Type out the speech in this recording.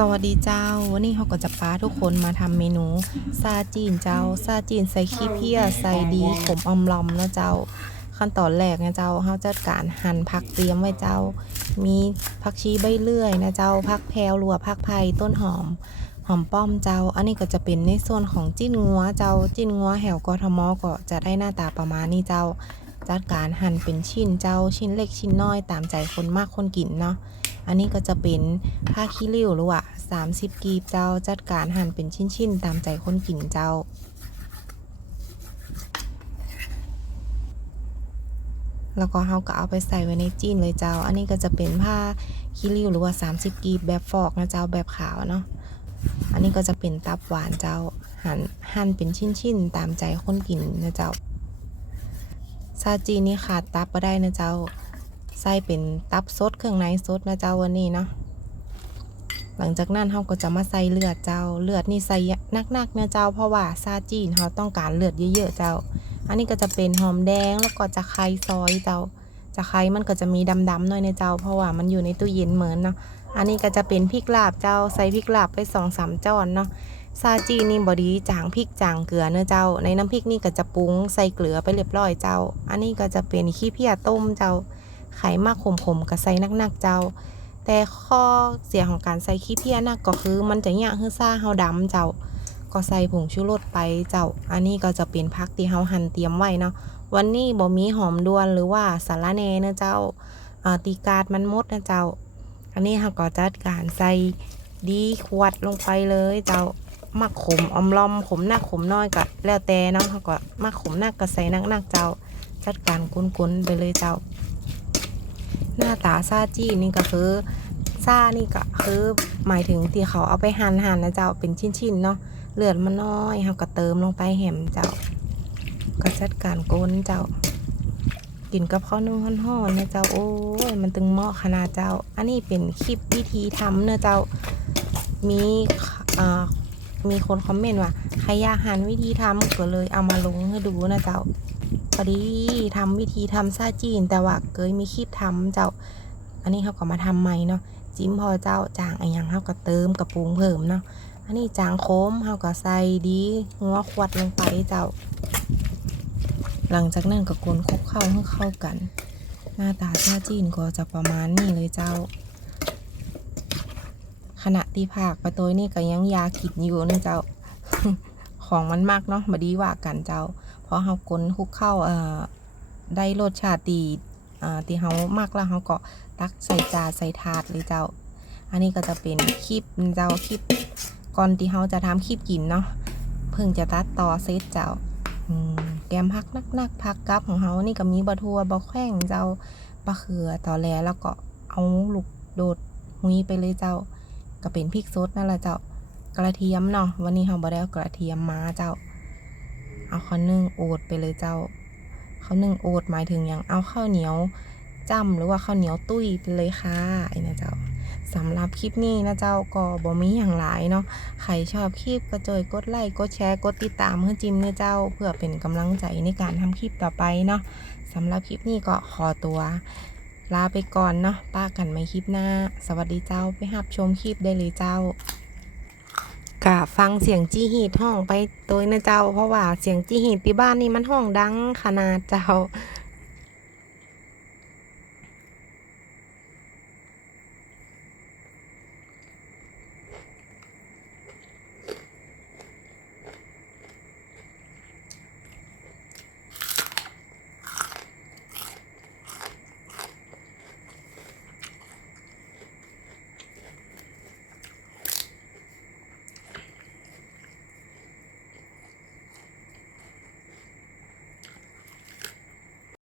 สวัสดีเจ้า วันนี้เขาก็จะพาทุกคนมาทำเมนูซาจีนเจ้าซาจีนใส่ขี้เพี้ยใส่ดีขมอมลอมนะเจ้า ขั้นตอนแรกนะเจ้าเขาจัดการหั่นผักเตรียมไว้เจ้า มีผักชีใบเลื่อยนะเจ้าผักแพรวหรือว่าผักไผ่ต้นหอม หอมป้อมเจ้า อันนี้ก็จะเป็นในส่วนของจิ้นงัวเจ้าจิ้นงัวแหวกทมก็จะได้หน้าตาประมาณนี้เจ้า จัดการหั่นเป็นชิ้นเจ้าชิ้นเล็กชิ้นน้อยตามใจคนมากคนกินเนาะ อันนี้ก็จะเป็นผ้าขี้ริ้วหรือว่า30 กีบเจ้าจัดการหั่นเป็นชิ้นๆ ตามใจคนกินเจ้า แล้วก็เฮาก็เอาไปใส่ไว้ในจีนเลยเจ้า อันนี้ก็จะเป็นผ้าขี้ริ้วหรือว่า 30 กีบแบบฟอกนะเจ้าแบบขาวเนาะ อันนี้ก็จะเป็นตับหวานเจ้าหั่นหั่นเป็นชิ้นๆ ตามใจคนกินนะเจ้าซาจีนี่ขาดตับก็ได้นะเจ้า ใส่เป็นตับสดเครื่องในสดนะเจ้าวันนี้เนาะหลังจากนั้นเราก็จะมาใส่เลือดเจ้าเลือดนี่ใส่นักๆนะเจ้าเพราะว่าซาจีนเขาต้องการเลือดเยอะๆเจ้า อันนี้ก็จะเป็นหอมแดงแล้วก็จะไครซอยเจ้าจะไครมันก็จะมีดำๆหน่อยในเจ้า เพราะว่ามันอยู่ในตู้เย็นเหมือนเนาะอันนี้ก็จะเป็นพริกลาบเจ้าใส่พริกลาบไปสองสามจอนเนาะซาจีนี่บอดีจางพริกจางเกลือเนอะเจ้า ในน้ำพริกนี่ก็จะปรุงใส่เกลือไปเรียบร้อยเจ้า อันนี้ก็จะเป็นขี้เพี้ยต้มเจ้า ไข่มากขมๆกับใส่นักๆเจ้า แต่ข้อเสียของการใส่ขี้เพี้ยนักก็คือมันจะยากให้ซ่าเฮาดำเจ้า ก็ใส่ผงชูรสไปเจ้า อันนี้ก็จะเป็นพักที่เฮาหั่นเตรียมไว้เนาะ วันนี้บ่มีหอมดวนหรือว่าสาระแหนเนะเจ้าอ่าตีกาดมันมดนะเจ้า อันนี้เฮาก็จัดการใส่ดีขวดลงไปเลยเจ้ามักขมอมลอมขมหนักขมน้อยก็แล้วแต่เนาะเขาก็มักขมหนักก็ใส่นักๆเจ้า จัดการกุ้นๆไปเลยเจ้า หน้าตาซาจี้นี่ก็คือซานี่ก็คือหมายถึงที่เขาเอาไปหั่นหั่นนะเจ้าเป็นชิ้นๆเนาะเลือดมันน้อยเขาก็เติมลงไปแหมเจ้า ก็จัดการโกนเจ้ากินกับข้าวนึ่งห่อนๆนะเจ้าโอ้ยมันตึงเหมาะขนาดเจ้า อันนี้เป็นคลิปวิธีทำเนะเจ้ามีอ่ามีคนคอมเมนต์ว่าใครอยากหันวิธีทำก็เลยเอามาลงให้ดูนะเจ้า พอดีทำวิธีทำซาจีน แต่ว่าเกยมีคลิปทำเจ้า อันนี้เขาก็มาทำใหม่เนาะจิ้มพอเจ้าจางอะไรอย่างเขาก็เติมกระปรุงเพิ่มเนาะอันนี้จางโค้มเขาก็ใส่ดีงัวขวดลงไปเจ้า หลังจากนั้นก็กวนคลุกเข้าให้เข้ากัน หน้าตาซาจีนก็จะประมาณนี้เลยเจ้า ขณะที่ภาคประตัวนี่ก็ยังยากินอยู่นะเจ้า ของมันมากเนาะบดีว่ากันเจ้า พราะเฮากลนคุกเข้าได้รสชาติดีอ่าที่เฮามากแล้วเฮาก็ตักใส่จานใส่ถาดเลยเจ้า อันนี้ก็จะเป็นคลิปเจ้าคลิปก่อนที่เฮาจะทำคลิปกินเนาะเพิ่งจะตัดต่อเซตเจ้าแกมพักนักๆพักกับของเฮานี่ก็มีบะทัวบะแข้งเจ้าบะเขือต่อแลแล้วก็เอาลูกโดดหุยไปเลยเจ้า ก็เป็นพริกสดนั่นแหละเจ้ากระเทียมเนาะวันนี้เราบ่ได้เอากระเทียมมาเจ้า เอาข้าวนึ่งโอดไปเลยเจ้าข้าวนึ่งโอดหมายถึงอย่างเอาข้าวเหนียวจ้ำหรือว่าข้าวเหนียวตุ้ยไปเลยค่ะไอ้นะเจ้าสำหรับคลิปนี้นะเจ้าก็บ่มีอย่างหลายเนาะใครชอบคลิปก็จอยกดไลค์กดแชร์กดติดตามเพื่อจิมเนะเจ้า เพื่อเป็นกำลังใจในการทำคลิปต่อไปเนาะสำหรับคลิปนี้ก็ขอตัวลาไปก่อนเนาะป้ากันไม่คลิปหน้า สวัสดีเจ้าไปหับชมคลิปได้เลยเจ้า กะฟังเสียงจี้หีดห้องไปตัวนะเจ้า เพราะว่าเสียงจี้หีดที่บ้านนี่มันห้องดังขนาดเจ้า